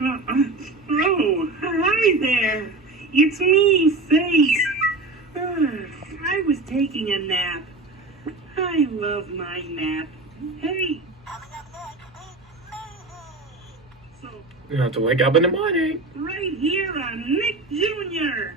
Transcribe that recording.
Oh, hi there. It's me, Face. I was taking a nap. I love my nap. Hey. So, You have to wake up in the morning. right here on Nick Jr.